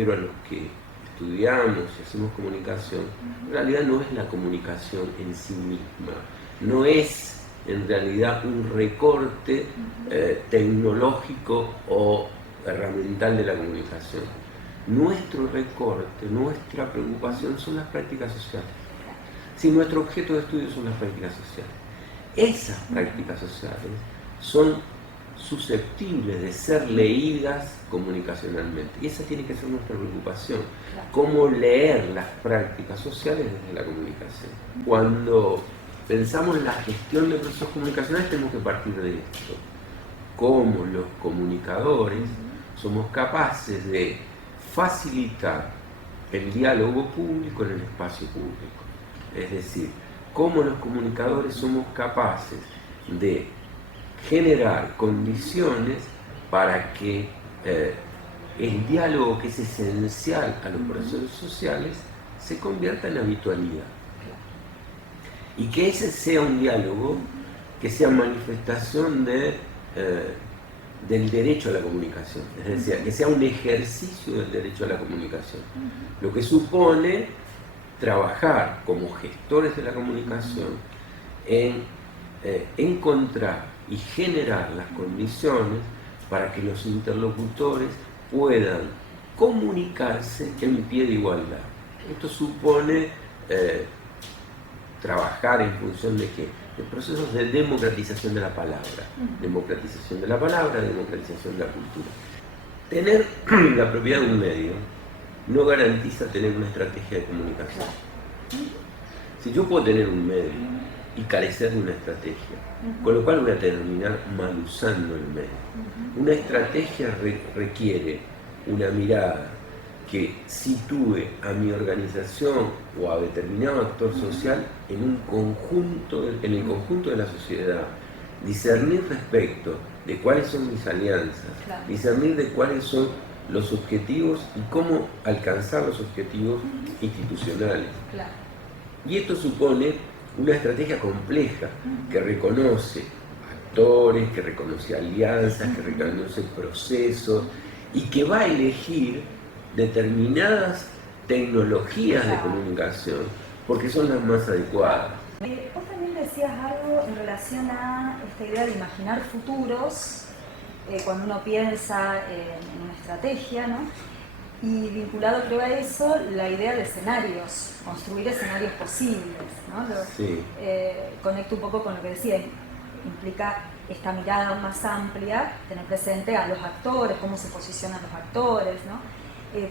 refiero a los que estudiamos y hacemos comunicación, en realidad no es la comunicación en sí misma, no es en realidad un recorte tecnológico o herramental de la comunicación. Nuestro recorte, nuestra preocupación son las prácticas sociales. Si nuestro objeto de estudio son las prácticas sociales, esas prácticas sociales son susceptibles de ser leídas comunicacionalmente. Y esa tiene que ser nuestra preocupación. Cómo leer las prácticas sociales desde la comunicación. Cuando pensamos en la gestión de procesos comunicacionales tenemos que partir de esto. Cómo los comunicadores somos capaces de facilitar el diálogo público en el espacio público. Es decir, cómo los comunicadores somos capaces de generar condiciones para que el diálogo, que es esencial a los procesos sociales, se convierta en habitualidad. Y que ese sea un diálogo que sea manifestación del derecho a la comunicación, es decir, que sea un ejercicio del derecho a la comunicación, lo que supone trabajar como gestores de la comunicación en encontrar y generar las condiciones para que los interlocutores puedan comunicarse en pie de igualdad. Esto supone trabajar en función de qué? De procesos de democratización de la palabra. Democratización de la palabra, democratización de la cultura. Tener la propiedad de un medio no garantiza tener una estrategia de comunicación. Si yo puedo tener un medio y carecer de una estrategia, con lo cual voy a terminar mal usando el medio. Una estrategia requiere una mirada que sitúe a mi organización o a determinado actor social en el conjunto de la sociedad, discernir respecto de cuáles son mis alianzas, discernir de cuáles son los objetivos y cómo alcanzar los objetivos institucionales. Y esto supone una estrategia compleja que reconoce actores, que reconoce alianzas, que reconoce procesos y que va a elegir determinadas tecnologías de comunicación porque son las más adecuadas. Vos también decías algo en relación a esta idea de imaginar futuros cuando uno piensa en una estrategia, ¿no? Y vinculado creo a eso, la idea de escenarios, construir escenarios posibles, ¿no? Sí. Conecto un poco con lo que decía, implica esta mirada más amplia, tener presente a los actores, cómo se posicionan los actores, ¿no?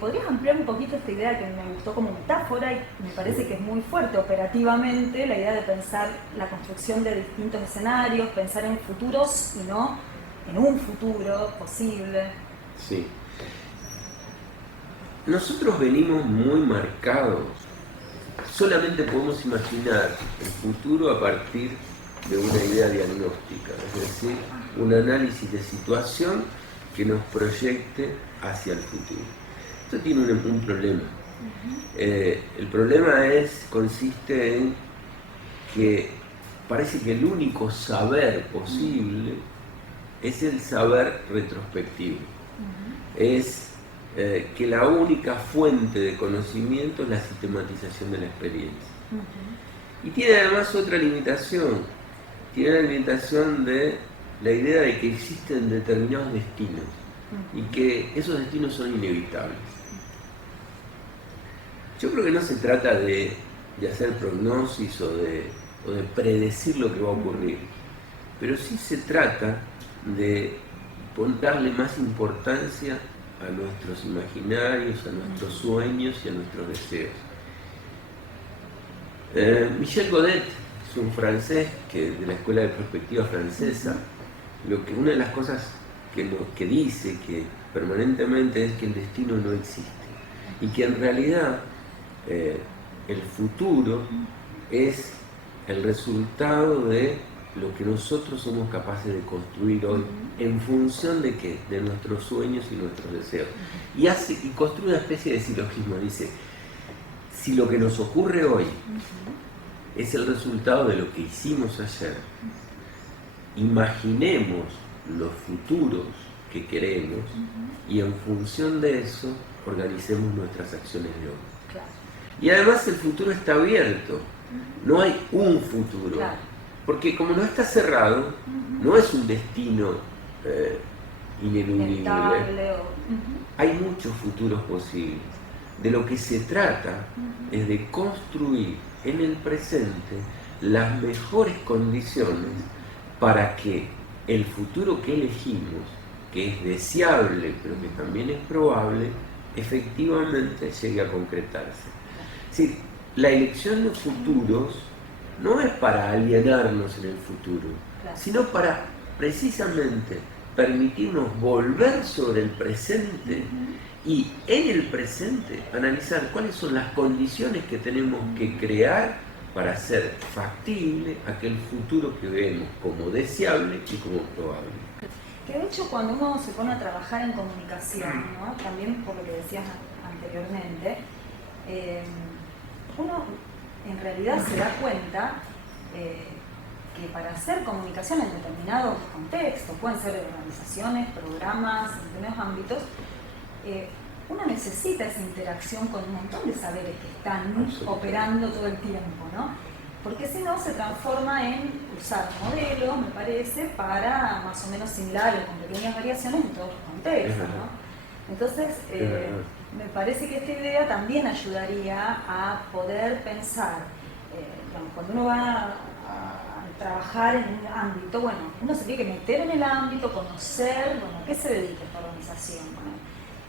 ¿Podrías ampliar un poquito esta idea que me gustó como metáfora y me parece que es muy fuerte operativamente, la idea de pensar la construcción de distintos escenarios, pensar en futuros y no en un futuro posible? Sí. Nosotros venimos muy marcados. Solamente podemos imaginar el futuro a partir de una idea diagnóstica, es decir, un análisis de situación que nos proyecte hacia el futuro. Esto tiene un problema. El problema consiste en que parece que el único saber posible es el saber retrospectivo. Es que la única fuente de conocimiento es la sistematización de la experiencia. Y tiene además otra limitación. Tiene la limitación de la idea de que existen determinados destinos y que esos destinos son inevitables. Yo creo que no se trata de hacer prognosis o de predecir lo que va a ocurrir, pero sí se trata de darle más importancia a nuestros imaginarios, a nuestros sueños y a nuestros deseos. Michel Godet es un francés de la Escuela de Perspectiva Francesa. Una de las cosas que dice que permanentemente es que el destino no existe y que en realidad el futuro es el resultado de lo que nosotros somos capaces de construir hoy en función de ¿qué? De nuestros sueños y nuestros deseos. Y construye una especie de silogismo. Dice, si lo que nos ocurre hoy es el resultado de lo que hicimos ayer, imaginemos los futuros que queremos y en función de eso organicemos nuestras acciones de hoy. Claro. Y además el futuro está abierto, no hay un futuro, Claro. porque como no está cerrado, no es un destino ineludible, Inevitable hay muchos futuros posibles. De lo que se trata es de construir en el presente las mejores condiciones para que el futuro que elegimos, que es deseable pero que también es probable, efectivamente llegue a concretarse. Es decir, la elección de futuros no es para alienarnos en el futuro, Claro. sino para precisamente permitirnos volver sobre el presente y en el presente analizar cuáles son las condiciones que tenemos que crear para hacer factible aquel futuro que vemos como deseable y como probable. Que de hecho cuando uno se pone a trabajar en comunicación, ¿no? También por lo que decías anteriormente, uno en realidad se da cuenta que para hacer comunicación en determinados contextos, pueden ser organizaciones, programas, en determinados ámbitos, uno necesita esa interacción con un montón de saberes que están operando todo el tiempo, ¿no? Porque si no se transforma en usar modelos, me parece, para más o menos similar o con pequeñas variaciones en todos los contextos, ¿no? Entonces, me parece que esta idea también ayudaría a poder pensar, digamos, cuando uno va a trabajar en un ámbito, bueno, uno se tiene que meter en el ámbito, conocer, bueno, ¿a qué se dedica esta organización? Bueno,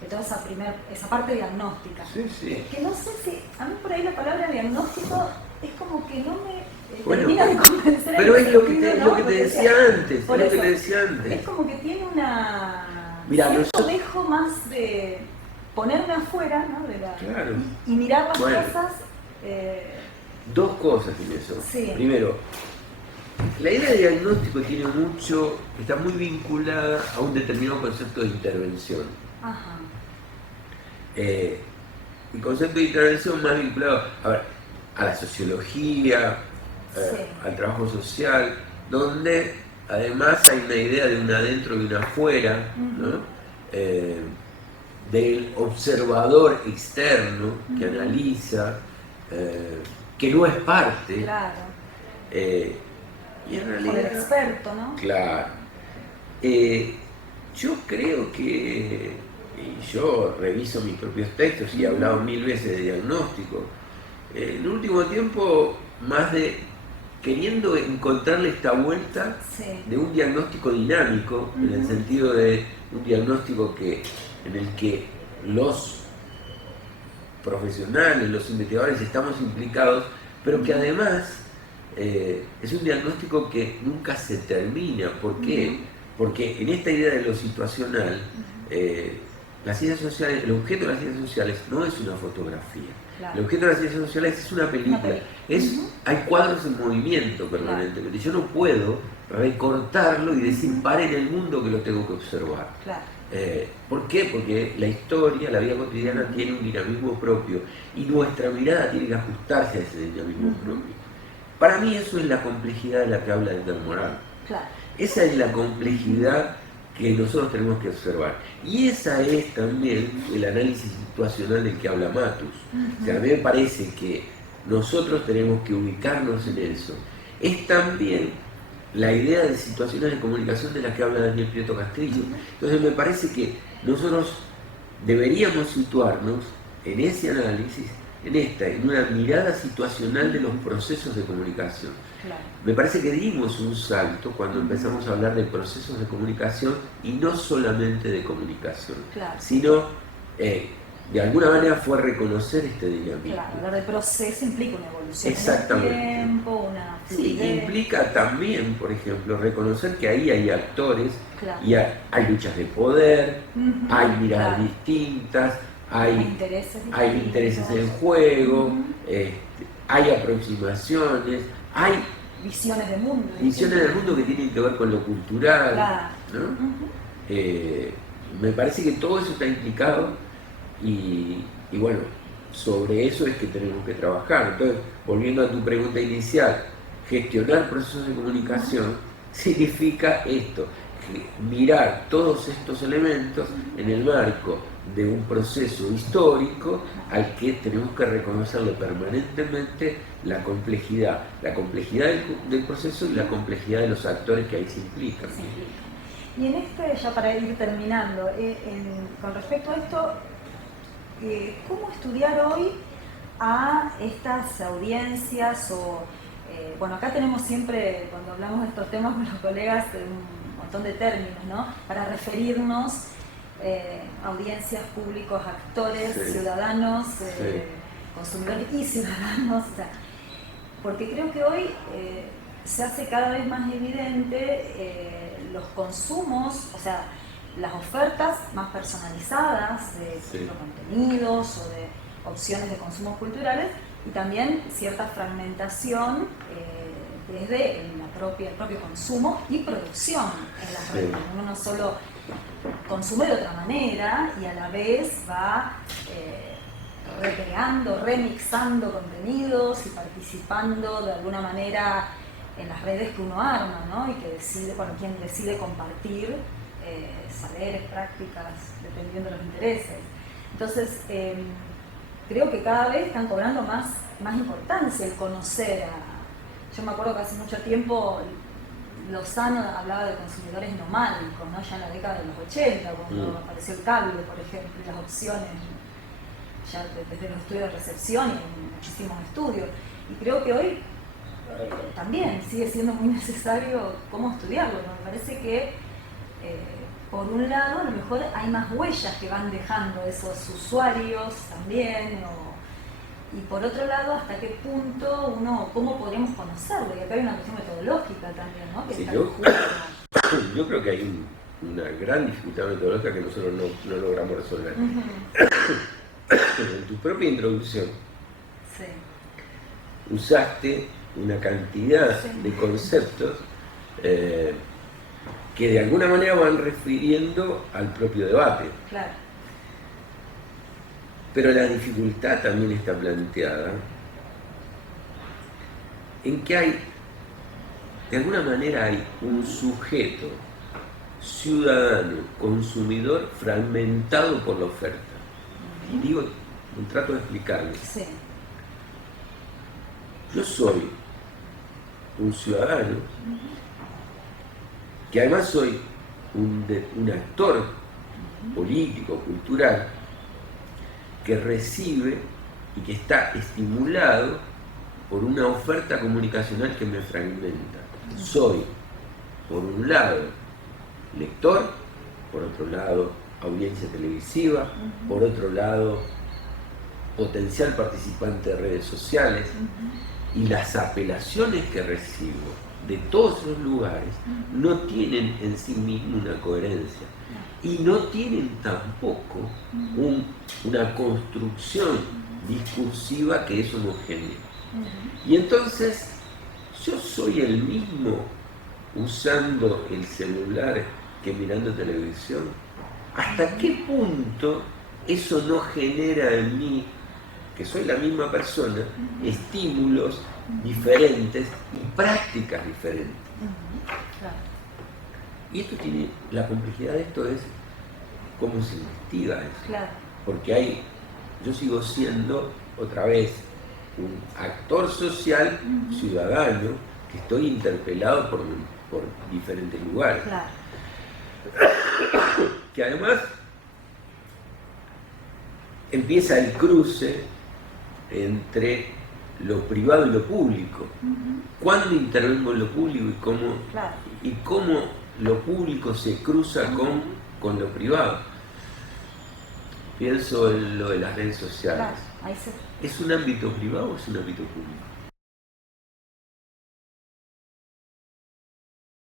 de toda esa parte diagnóstica. Sí. Que no sé si, a mí por ahí la palabra diagnóstico es como que no me Termina de convencer. Pero es lo que te decía antes, por es lo eso, que te decía antes. Es como que tiene una... Mira, cierto dejo más de ponerme afuera, ¿no? Claro. Y mirar las Bueno. cosas... Dos cosas en eso. Sí. Primero, la idea de diagnóstico tiene mucho, está muy vinculada a un determinado concepto de intervención. Ajá. El concepto de intervención más vinculado a la sociología, al trabajo social, donde además hay una idea de un adentro y un afuera, ¿no? Del observador externo que analiza, que no es parte. Claro. Y en realidad, O del experto, ¿no? Claro. Yo creo que, y yo reviso mis propios textos y he hablado 1000 veces de diagnóstico, en el último tiempo más de queriendo encontrarle esta vuelta de un diagnóstico dinámico, en el sentido de un diagnóstico en el que los profesionales, los investigadores estamos implicados, pero que además es un diagnóstico que nunca se termina. ¿Por qué? Porque en esta idea de lo situacional, las ciencias sociales, el objeto de las ciencias sociales no es una fotografía. Claro. El objeto de las ciencias sociales es una película. Hay cuadros en movimiento permanentemente. Yo no puedo recortarlo y decir, pare en el mundo que lo tengo que observar. Claro. ¿Por qué? Porque la historia, la vida cotidiana tiene un dinamismo propio y nuestra mirada tiene que ajustarse a ese dinamismo propio. Para mí eso es la complejidad de la que habla Edgar Morin. Claro. Esa es la complejidad que nosotros tenemos que observar. Y esa es también el análisis situacional del que habla Matus. O sea, a mí me parece que nosotros tenemos que ubicarnos en eso. Es también la idea de situaciones de comunicación de la que habla Daniel Prieto Castrillo. Entonces me parece que nosotros deberíamos situarnos en ese análisis, en una mirada situacional de los procesos de comunicación. Claro. Me parece que dimos un salto cuando empezamos a hablar de procesos de comunicación y no solamente de comunicación, sino de alguna manera fue reconocer este dinamismo. Claro, hablar de proceso implica una evolución Exactamente. en el tiempo, una fluidez. Sí, implica también, por ejemplo, reconocer que ahí hay actores y hay luchas de poder, hay miradas distintas, hay intereses en juego, hay aproximaciones, hay visiones del mundo. Visiones del mundo que tienen que ver con lo cultural, ¿no? Me parece que todo eso está implicado y bueno, sobre eso es que tenemos que trabajar. Entonces, volviendo a tu pregunta inicial, gestionar procesos de comunicación significa esto, que mirar todos estos elementos en el marco de un proceso histórico al que tenemos que reconocerle permanentemente la complejidad del proceso y la complejidad de los actores que ahí se implican. Y en ya para ir terminando, con respecto a esto, ¿cómo estudiar hoy a estas audiencias bueno, acá tenemos siempre, cuando hablamos de estos temas con los colegas, un montón de términos, ¿no? Para referirnos a audiencias, públicos, actores, sí, ciudadanos, sí, consumidores y ciudadanos, o sea, porque creo que hoy se hace cada vez más evidente los consumos, o sea, las ofertas más personalizadas de sí, contenidos o de opciones de consumos culturales, y también cierta fragmentación desde el propio consumo y producción en las redes. Uno no solo consume de otra manera y a la vez va recreando, remixando contenidos y participando de alguna manera en las redes que uno arma, ¿no? Y que decide, bueno, quien decide compartir saberes, prácticas, dependiendo de los intereses. Entonces, creo que cada vez están cobrando más importancia el conocer Yo me acuerdo que hace mucho tiempo Lozano hablaba de consumidores nomádicos, ¿no? Ya en la década de los 80, cuando apareció el cable, por ejemplo, y las opciones, ya desde los estudios de recepción y en muchísimos estudios. Y creo que hoy también sigue siendo muy necesario cómo estudiarlo, ¿no? Me parece que por un lado, a lo mejor hay más huellas que van dejando esos usuarios también, y por otro lado, hasta qué punto cómo podríamos conocerlo, y acá hay una cuestión metodológica también, ¿no? Que sí, está yo creo que hay una gran dificultad metodológica que nosotros no logramos resolver. En tu propia introducción, sí, usaste una cantidad, sí, de conceptos que de alguna manera van refiriendo al propio debate. Claro. Pero la dificultad también está planteada en que de alguna manera hay un sujeto ciudadano, consumidor, fragmentado por la oferta. Y digo, trato de explicarlo. Sí. Yo soy un ciudadano, que además soy un actor político, cultural, que recibe y que está estimulado por una oferta comunicacional que me fragmenta. Soy, por un lado, lector, por otro lado, audiencia televisiva, por otro lado, potencial participante de redes sociales, y las apelaciones que recibo de todos esos lugares no tienen en sí mismo una coherencia y no tienen tampoco una construcción discursiva que es homogénea. Y entonces yo soy el mismo usando el celular que mirando televisión. ¿Hasta qué punto eso no genera en mí, que soy la misma persona, estímulos diferentes y prácticas diferentes? Y esto tiene, la complejidad de esto es cómo se investiga eso. Claro. Porque yo sigo siendo otra vez un actor social, ciudadano, que estoy interpelado por diferentes lugares. Claro. Que además empieza el cruce entre lo privado y lo público. ¿Cuándo intervengo en lo público y cómo lo público se cruza con lo privado? Pienso en lo de las redes sociales. Claro, ahí sí. ¿Es un ámbito privado o es un ámbito público?